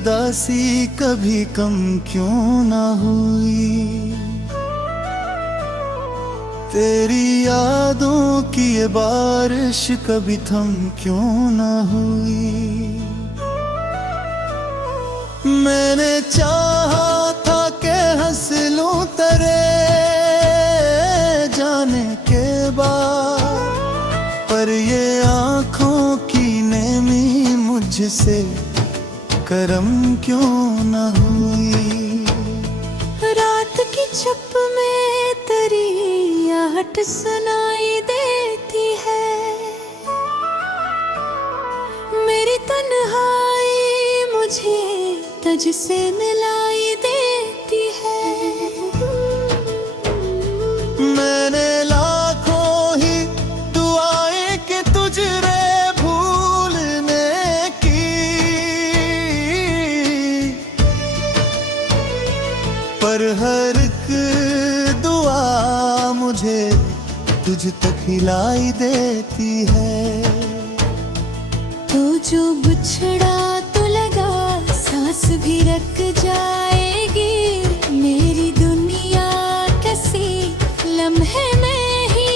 अदासी कभी कम क्यों ना हुई। तेरी यादों की ये बारिश कभी थम क्यों ना हुई। मैंने चाहा था कि हंस लूं तेरे जाने के बाद, पर ये आँखों की नेमी मुझसे करम क्यों न हुई। रात की छुप में तेरी आहट सुनाई देती है, मेरी तन्हाई मुझे तुझसे मिलाई देती है। मैंने लाखों ही दुआएं कि तुझे भूलने की, पर हर एक दुआ मुझे तुझ तक हिलाई देती है। तो जो बिछड़ा तो लगा सांस भी रख जाएगी, मेरी दुनिया कैसी लम्हे में ही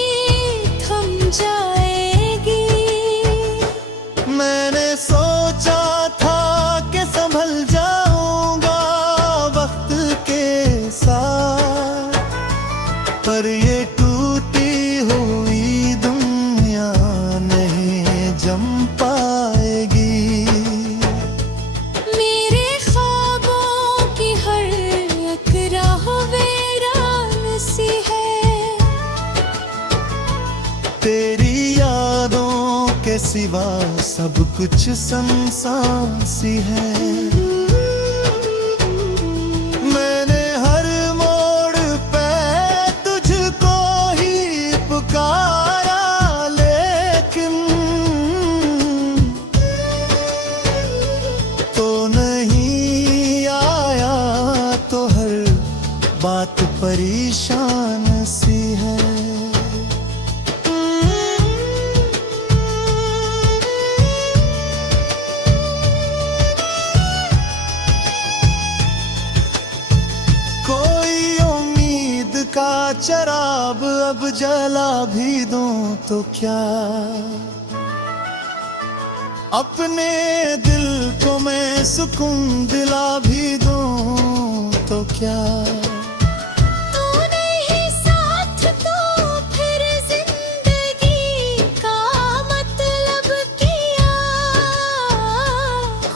थम जाएगी। मैंने सोचा था कि संभल जाऊंगा वक्त के साथ, पर ये टूटी हुई दुनिया नहीं जम पाएगी। मेरे ख्वाबों की हर एक राह वीरान सी है, तेरी यादों के सिवा सब कुछ सुनसान सी है। मैंने हर मोड़ पे तुझको ही पुकारा, लेकिन तो नहीं आया, तो हर बात परेशान सी है। कोई उम्मीद का चराग अब जला भी दूं तो क्या, अपने दिल को मैं सुकून दिला भी दूं तो क्या। तूने ही साथ तो फिर जिंदगी का मतलब किया,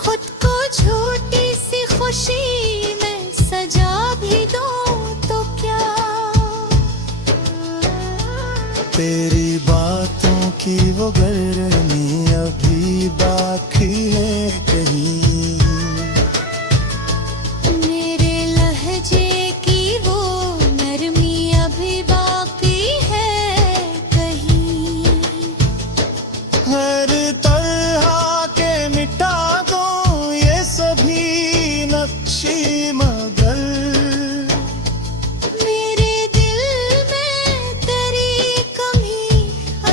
खुद को छोटी सी खुशी में सजा भी दूं तो क्या। तेरी बातों की वो गर्मी अभी बाकी है कहीं, मेरे लहजे की वो नरमी अभी बाकी है कहीं। हर तरह के मिटा दूं ये सभी नक्शी, मगर मेरे दिल में तेरी कमी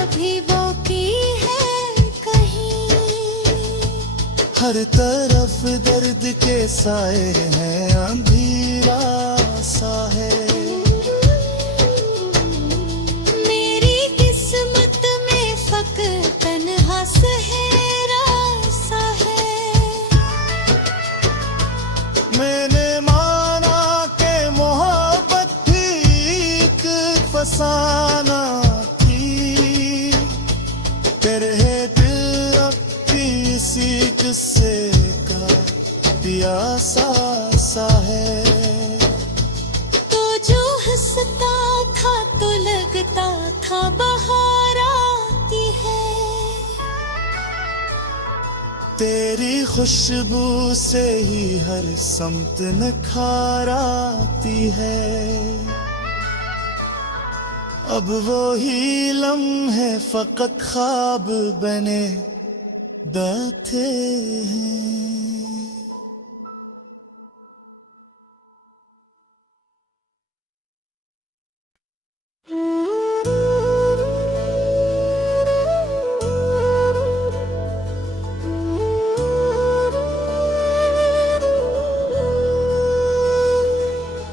अभी बाकी है कहीं। हर तरफ दर्द के साए हैं, अंधेरा सा है। मेरी किस्मत में फक़्त तन्हा सहरा सा है। मैंने माना कि मोहब्बत भी एक फसाना थी, तेरे दिल अब किसी गुस्से का प्यासा सा है। तो जो हंसता था तो लगता था बहार आती है, तेरी खुशबू से ही हर समत निखार आती है। अब वो ही लम्हे फकत ख्वाब बने बैठे हैं।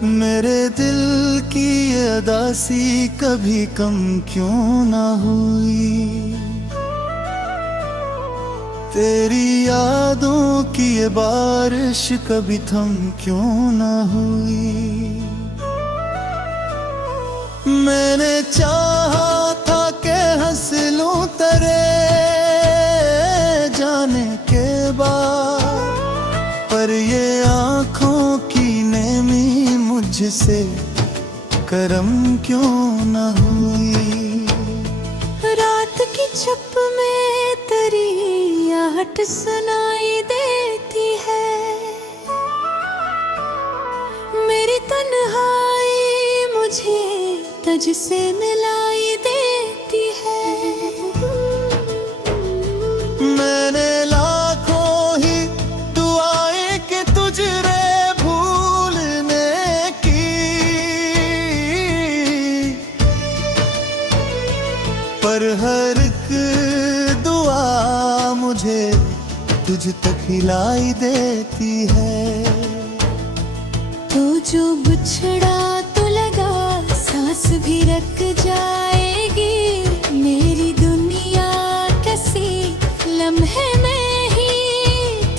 मेरे दिल की ये अदासी कभी कम क्यों ना हुई, तेरी यादों की ये बारिश कभी थम क्यों ना हुई। मैंने चाहा था कि हंस लूं तेरे जाने के बाद, पर ये आंखों की नेमी मुझसे करम क्यों ना हुई। रात की छप में तेरी आहट सुनाई देती है, मेरी तन्हाई मुझे तुझसे मिलाई देती है। मैंने लाखों ही दुआएं कि तुझे भूलने की, पर हर एक दुआ मुझे तुझ तक हिलाई देती है। तो जो बिछड़ा तो लगा सांस भी रख जाएगी, मेरी दुनिया कैसी लम्हे में ही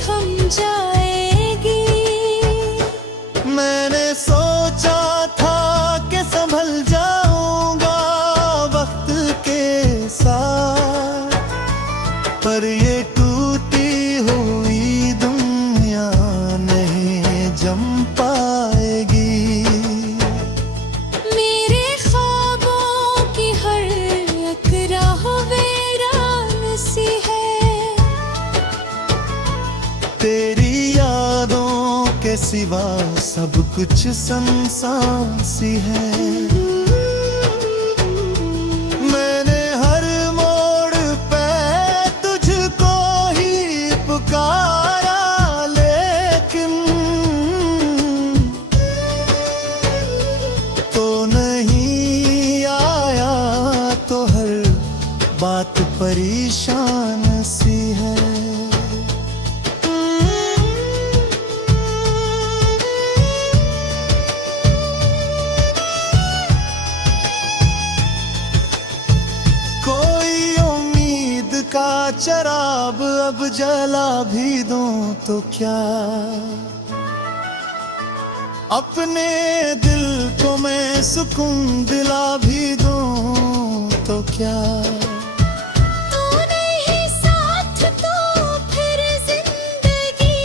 थम जाएगी। मैंने सोचा था कि संभल जाऊंगा वक्त के साथ, पर ये टूटी हुई दुनिया नहीं जम पाएगी। मेरे ख्वाबों की हर एक राह वीरान सी है, तेरी यादों के सिवा सब कुछ सुनसान सी है। मैंने हर मोड़ पे तुझको ही पुकारा, लेकिन तो नहीं आया, तो हर बात परेशान सी है। कोई उम्मीद का चराग अब जला भी दूं तो क्या, अपने दिल को मैं सुकून दिला भी दूं तो क्या। तूने ही साथ तो फिर जिंदगी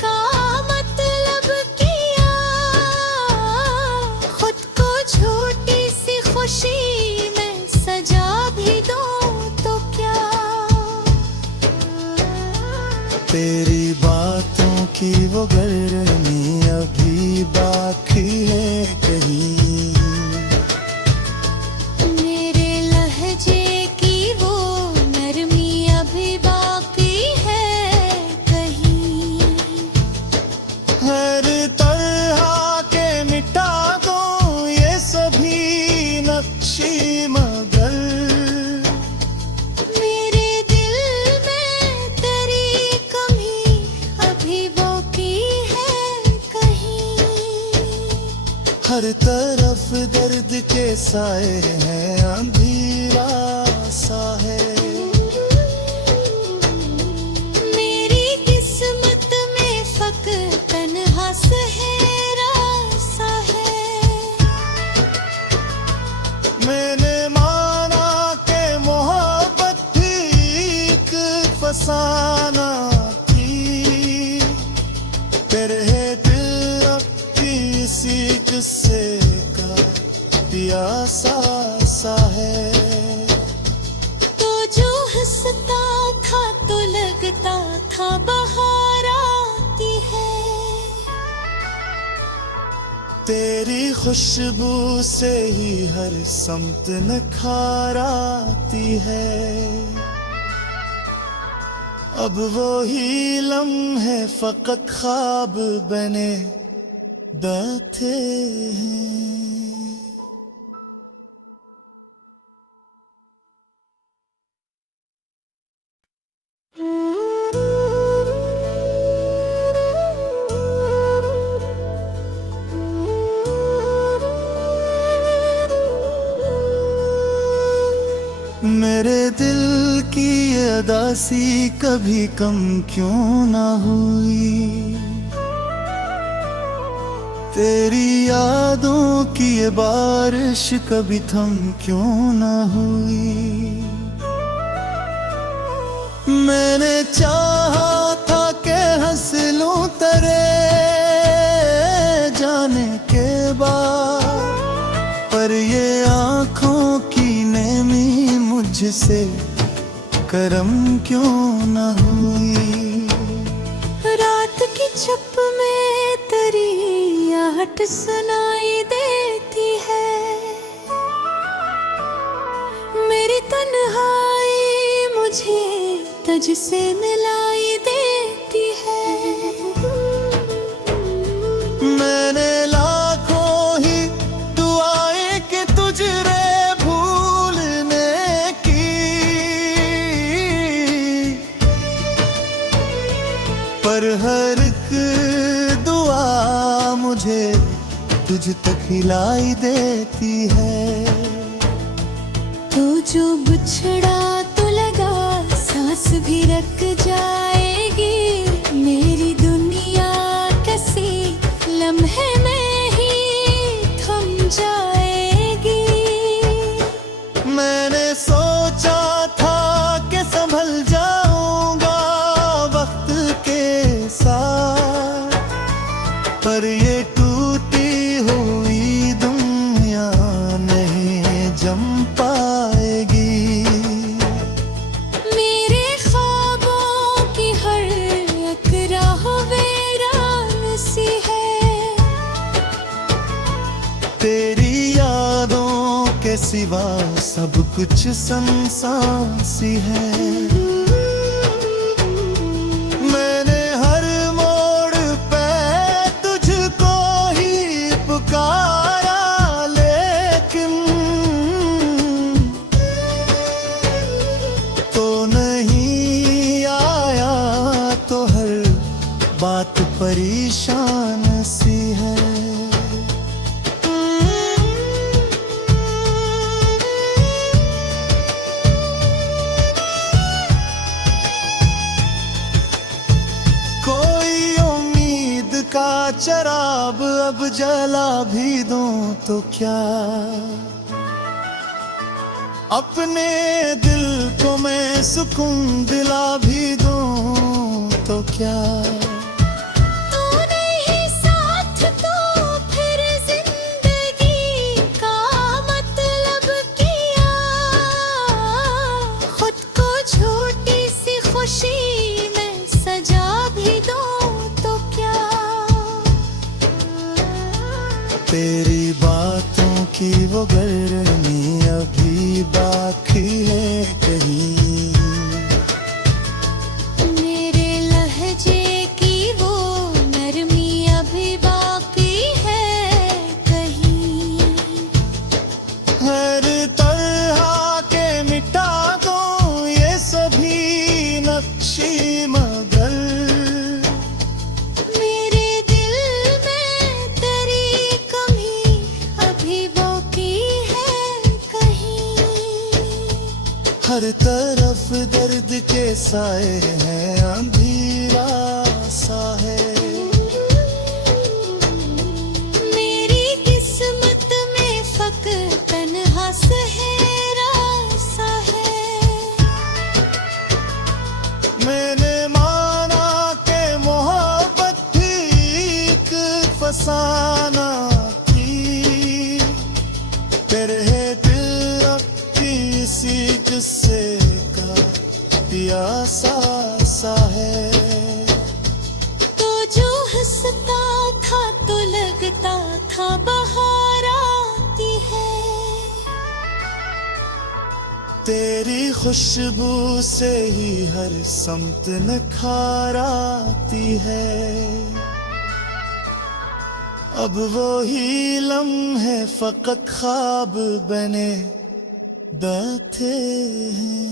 का मतलब किया, खुद को छोटी सी खुशी में सजा भी दूं तो क्या। तेरी बातों की वो गर्मी अभी बाकी है कहीं, मेरे लहजे की वो नरमी अभी बाकी है कहीं। हर तरह के मिटा दूं ये सभी नक्शी, मगर मेरे दिल में तेरी कमी अभी बाकी है कहीं। हर तरफ दर्द के साए हैं, अंधेरा सा है। मेरी किस्मत में फक़्त तन्हा सहरा सा है। मैंने माना कि मोहब्बत भी एक फसाना थी, तेरे दिल अब किसी गुस्से का प्यासा सा है। तो जो हंसता था तो लगता था बहार आती है, तेरी खुशबू से ही हर समत निखार आती है। अब वो ही लम्हे फकत ख्वाब बने बैठे हैं। अदा सी कभी कम क्यों ना हुई। तेरी यादों की ये बारिश कभी थम क्यों ना हुई। मैंने चाहा था कि हंस लूं तेरे जाने के बाद, पर ये आँखों की नेमी मुझसे करम क्यों ना हुई। रात की छुप में तेरी आहट सुनाई देती है, मेरी तन्हाई मुझे तुझसे मिलाई देती है। मैंने लाखों ही दुआएं कि तुझे भूलने की, पर हर एक दुआ मुझे तुझ तक हिलाई देती है। तो जो बिछड़ा तो लगा सांस भी रख जाएगी, मेरी दुनिया किसी लम्हे में ही थम जाएगी। मैंने सोचा था कि संभल जाऊंगा वक्त के साथ, पर ये टूटी हुई दुनिया नहीं जम पाएगी। मेरे ख्वाबों की हर एक राह वीरान सी है, तेरी यादों के सिवा सब कुछ सुनसान सी है। मैंने हर मोड़ पे तुझको ही पुकारा, लेकिन तो नहीं आया, तो हर बात परेशान सी है। कोई उम्मीद का चराग अब जला भी दूं तो क्या, अपने दिल को मैं सुकून दिला भी दूं तो क्या। तूने ही साथ तो फिर जिंदगी का मतलब किया, खुद को झूठी सी खुशी में सजा भी दूं तो क्या। तेरी बातों की वो गर्मी अभी बाकी है कहीं, मेरे लहजे की वो नरमी अभी बाकी है कहीं। हर तरह के मिटा दूं ये सभी नक्शी मगर, मेरे दिल में तेरी कमी अभी बाकी है कहीं। हर तरफ दर्द के साए हैं, अंधेरा सा है। मेरी किस्मत में फक़्त तन्हा सहरा सा है। मैंने माना कि मोहब्बत भी एक फसाना थी, तेरे दिल अब किसी गुस्से का प्यासा सा है। तो जो हंसता था तो लगता था बहार आती है, तेरी खुशबू से ही हर समत निखार आती है। अब वो ही लम्हे फकत ख्वाब बने बैठे हैं।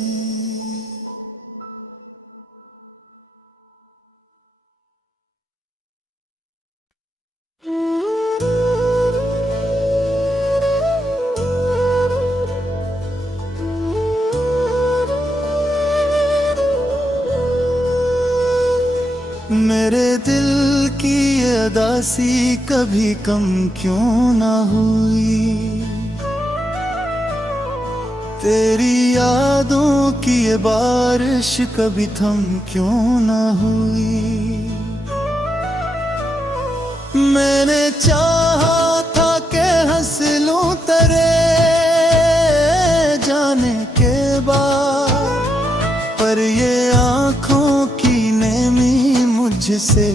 अदासी कभी कम क्यों ना हुई। तेरी यादों की ये बारिश कभी थम क्यों ना हुई। मैंने चाहा था कि हंस लूं तेरे जाने के बाद, पर ये आँखों की नेमी मुझसे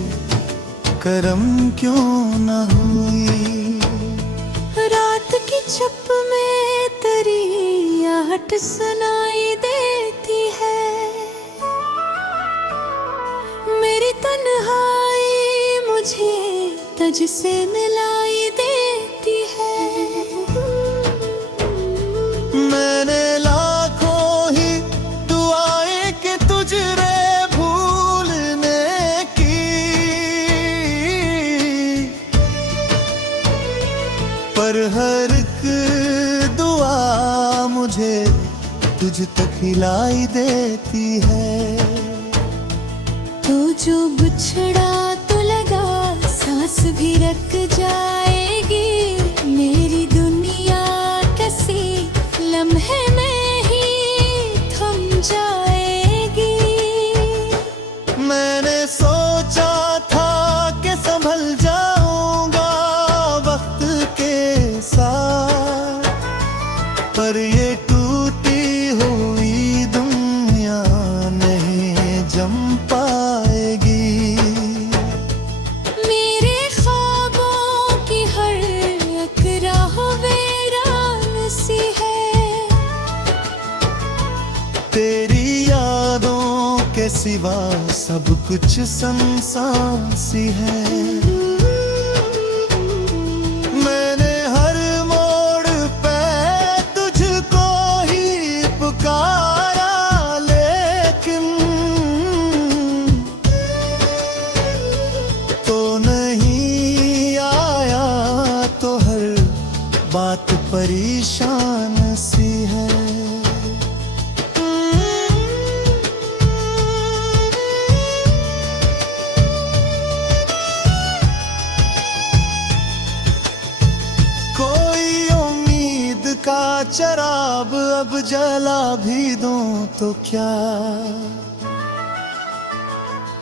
करम क्यों ना हुई। रात की छुप में तेरी आहट सुनाई देती है, मेरी तन्हाई मुझे तुझसे मिलाई देती है। मैंने लाखों ही दुआएं कि तुझे भूलने की, पर हर एक दुआ मुझे तुझ तक हिलाई देती है। तो जो बिछड़ा तो लगा सांस भी रख जाएगी, मेरी दुनिया कैसी लम्हे में ही थम जाएगी। मैंने सोचा था कि संभल जाऊंगा वक्त के साथ, पर ये टूटी हुई दुनिया नहीं जम पाएगी। मेरे ख्वाबों की हर एक राह वीरान सी है, तेरी यादों के सिवा सब कुछ सुनसान सी है। मैंने हर मोड़ पे तुझको ही पुकारा, लेकिन तो नहीं आया, तो हर बात परेशान सी है। कोई उम्मीद का चराग अब जला भी दूं तो क्या,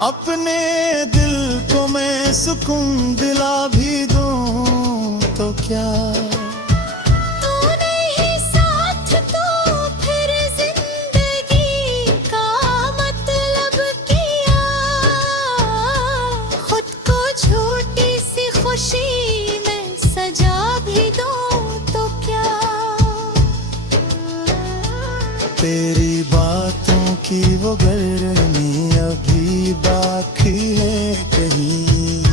अपने दिल को मैं सुकून दिला भी दूं तो क्या। तूने ही साथ तो फिर जिंदगी का मतलब किया, खुद को छोटी सी खुशी में सजा भी दूं तो क्या। तेरी बातों की वो गर्मी अभी बाकी है कहीं,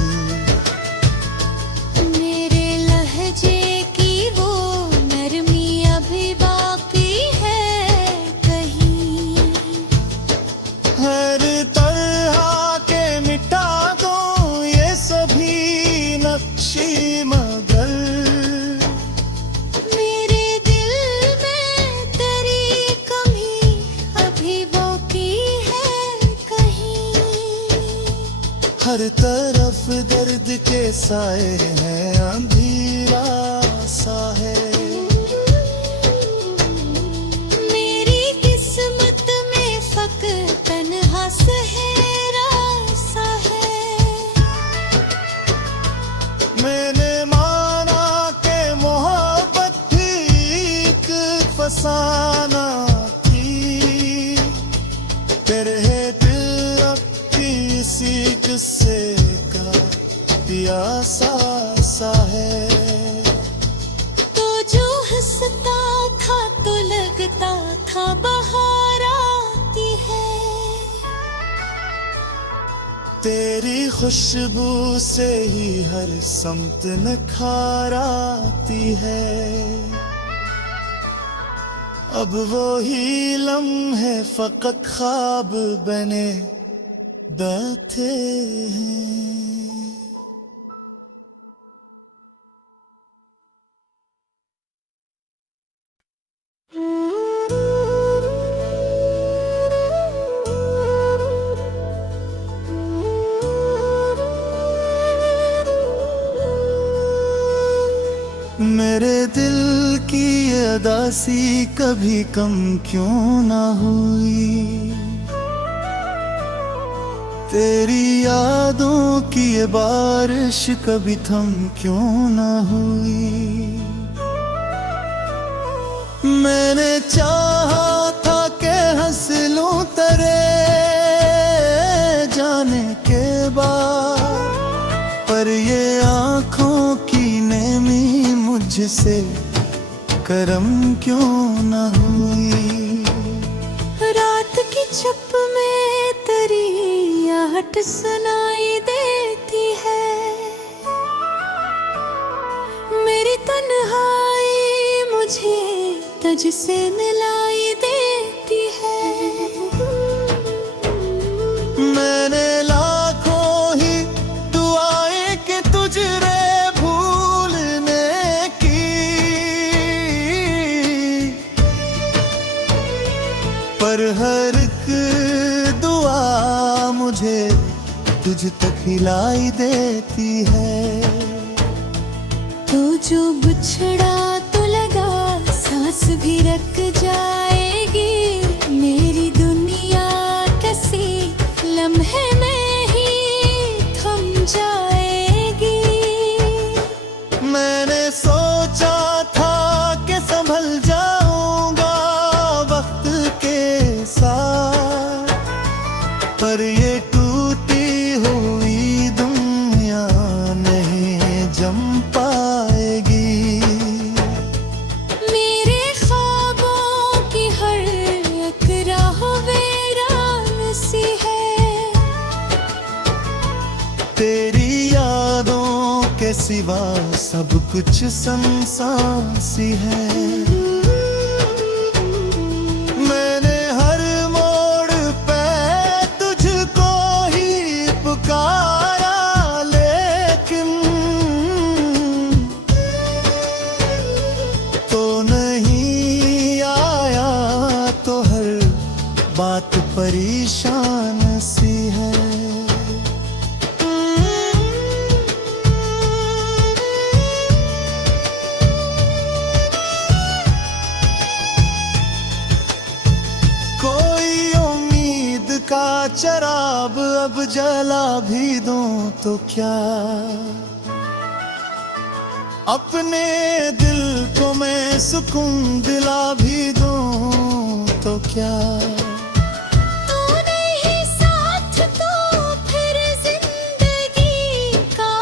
मेरे लहजे की वो नरमी अभी बाकी है कहीं। हर तरह के मिटा दूं ये सभी नक्शी, मगर मेरे दिल में तेरी कमी अभी बाकी है कहीं। हर तरफ दर्द के साए हैं, अंधेरा सा है। मेरी किस्मत में फक़्त तन्हा सहरा सा है। मैंने माना कि मोहब्बत भी एक फसाना थी, तेरे दिल अब किसी गुस्से का प्यासा सा है। तो जो हंसता था तो लगता था बहार आती है, तेरी खुशबू से ही हर समत निखार आती है। अब वो ही लम्हे फकत ख्वाब बने बैठे हैं। मेरे दिल की ये अदासी कभी कम क्यों ना हुई, तेरी यादों की ये बारिश कभी थम क्यों ना हुई। मैंने चाहा था कि हंस लूं तेरे जाने के बाद, पर ये आँखों की नेमी मुझसे करम क्यों ना हुई। रात की चुप में तेरी आहट सुनाई देती है, मेरी तन्हाई मुझे तुझसे मिलाई देती है। मैंने लाखों ही दुआएं कि तुझे भूलने की, पर हर एक दुआ मुझे तुझ तक हिलाई देती है। तो जो बिछड़ा तो लगा सांस भी रख जाएगी, मेरी दुनिया कैसी लम्हे में ही थम जाएगी। मैंने सोचा था कि संभल जाऊंगा वक्त के साथ, पर ये टूटी हुई दुनिया नहीं जम पाएगी। मेरे ख्वाबों की हर एक राह वीरान सी है, तेरी यादों के सिवा सब कुछ सुनसान सी है। मैंने हर मोड़ पे तुझको ही पुकारा, लेकिन तो नहीं आया, तो हर बात परेशान सी है। कोई उम्मीद का चराग अब जला भी दूं तो क्या, अपने दिल को मैं सुकून दिला भी दूं तो क्या। तूने ही साथ तो फिर जिंदगी का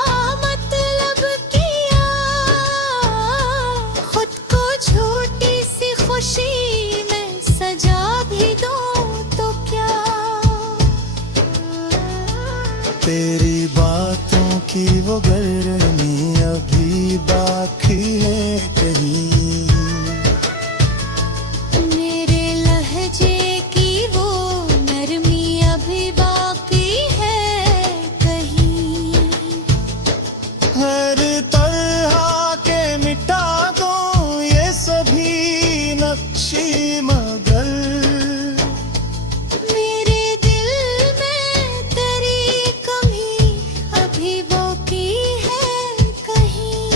मतलब किया, खुद को झूठी सी खुशी में सजा भी दूं तो क्या। तेरी बातों की वो गर्मी अभी बाकी है कहीं, मेरे लहजे की वो नरमी अभी बाकी है कहीं। हर तरह के मिटा दूं ये सभी नक्शी, मगर मेरे दिल में तेरी कमी अभी बाकी है कहीं।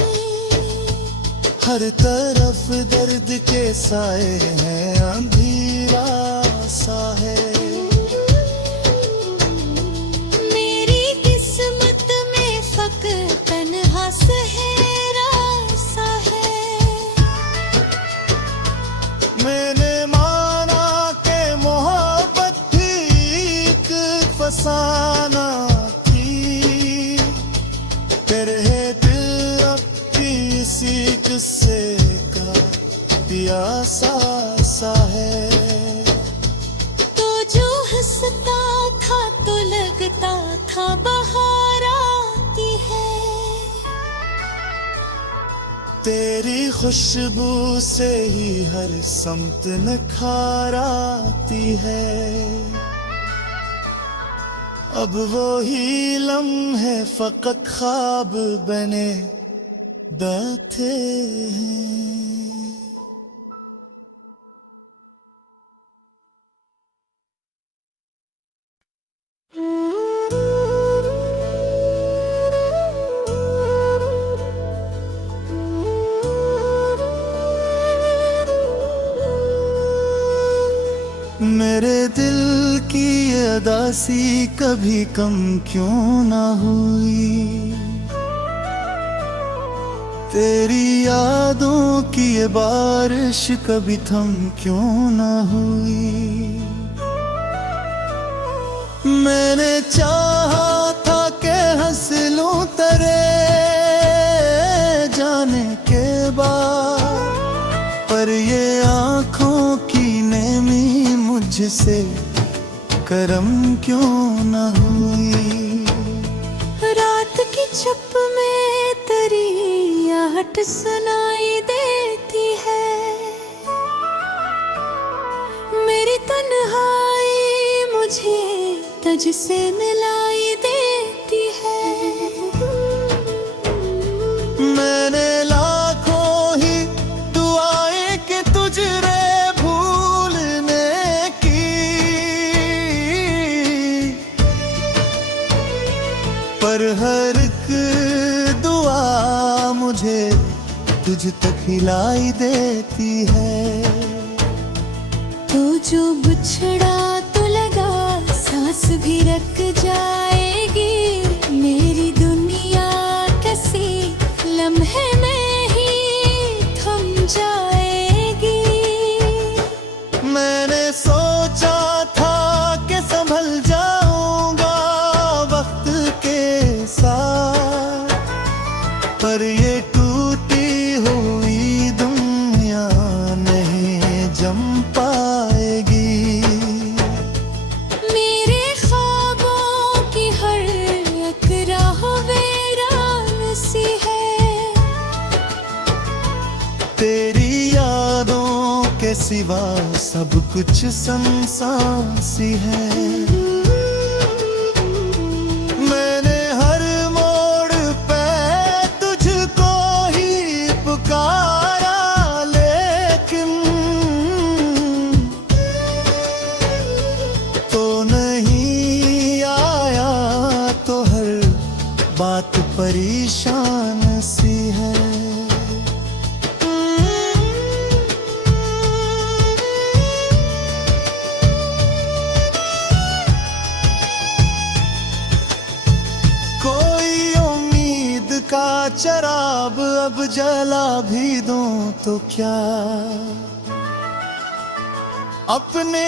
हर तरफ दर्द के साए हैं, अंधेरा सा है। मेरी किस्मत में फक़्त तन्हा सहरा सा है। मैंने माना कि मोहब्बत भी एक फसाना थी, तेरे दिल अब किसी गुस्से का प्यासा सा है। तो जो हंसता था तो लगता था बहार आती है, तेरी खुशबू से ही हर समत निखार आती है। अब वो ही लम्हे फकत ख्वाब बने बैठे हैं। मेरे दिल की ये अदासी कभी कम क्यों ना हुई, तेरी यादों की ये बारिश कभी थम क्यों ना हुई। मैंने चाहा था कि हंस लूं तेरे जाने के बाद, पर ये आँखों की नेमी मुझसे करम क्यों न हुई। रात की चुप में तेरी आहट सुनाई देती है, मेरी तन्हाई मुझे तुझसे मिलाई देती है। मैंने लाखों ही दुआएं कि तुझे भूलने की, पर हर एक दुआ मुझे तुझ तक हिलाई देती है। तो जो बिछड़ा तो लगा सांस भी रख जाएगी, मेरी दुनिया कैसी लम्हे में ही थम जाएगी। मैंने सोचा था कि संभल जाऊंगा वक्त के साथ, पर ये टूटी हुई दुनिया नहीं जम पाएगी। मेरे ख्वाबों की हर एक राह वीरान सी है, तेरी यादों के सिवा सब कुछ संसार सी है। मैंने हर मोड़ पे तुझको ही पुकारा, लेकिन तो नहीं आया, तो हर बात परेशान सी है। कोई उम्मीद का चराग अब जला भी दूं तो क्या, अपने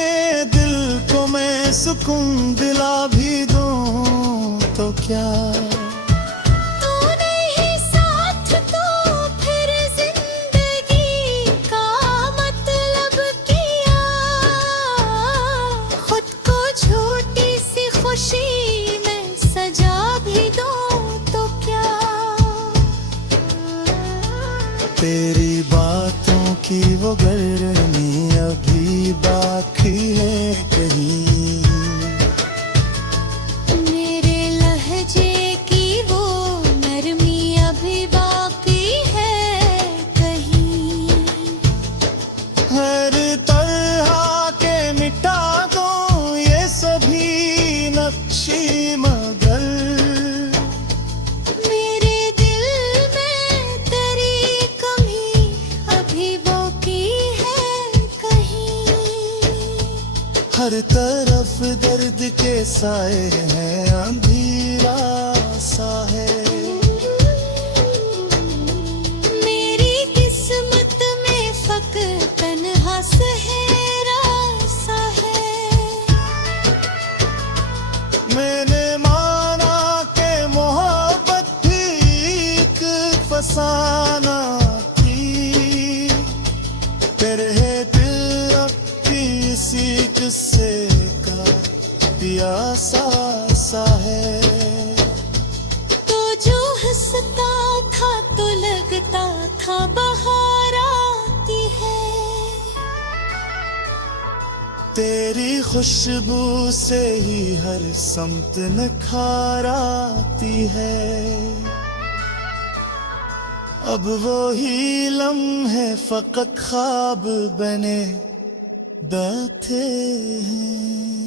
दिल को मैं सुकून दिला भी दूं तो क्या। तू नहीं साथ तो फिर जिंदगी का मतलब किया, खुद को छोटी सी खुशी में सजा भी दूं तो क्या। तेरी बातों की वो गर्मी अभी बाकी है कहीं, मेरे लहजे की वो नरमी अभी बाकी है कहीं। हर तरह के मिटा दूं ये सभी नक्शी, मगर मेरे दिल में तेरी कमी अभी बाकी है कहीं। हर तरफ दर्द के साए हैं, अंधेरा सा है। मेरी किस्मत में फक्र तन्हा सहेरा सा है। मैंने माना कि मोहब्बत भी एक फसाना थी, तेरे दिल अब किसी गुस्से का प्यासा सा है। तो जो हंसता था तो लगता था बहार आती है, तेरी खुशबू से ही हर समत निखार आती है। अब वो ही लम्हे फकत ख्वाब बने बैठे हैं।